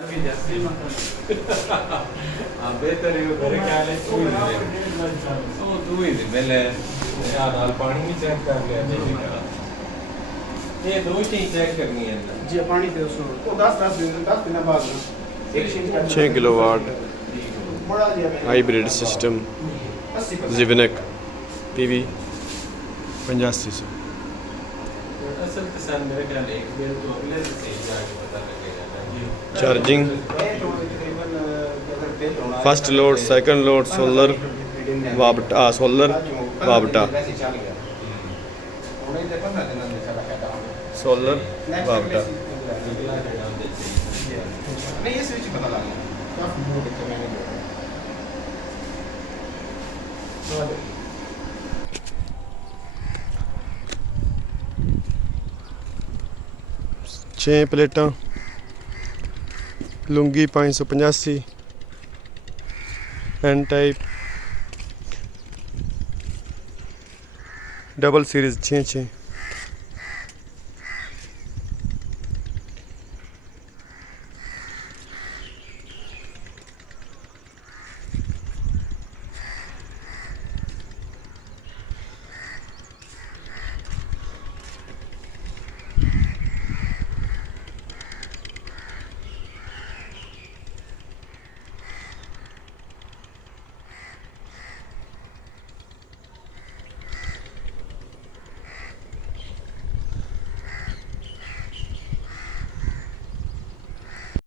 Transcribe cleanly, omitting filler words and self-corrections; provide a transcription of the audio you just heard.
बेहतर है मेरे ख्याल है तू ही दे मैंने यार नाल पानी भी चेक कर लिया ये दो चीज चेक करनी है जी पानी दे उसको तो 10 दिन बाद ना 6 किलोवाट हाइब्रिड सिस्टम जिवनेक पीवी 8500 असल किसान मेरे ख्याल एक बेल तो अगले से सही जाके पता लगेगा charging first load second load solar वाबटा सोलर वाबटा नहीं ये स्विच पता लग गया 6 प्लेटां लुंगी 585 एन टाइप डबल सीरीज 6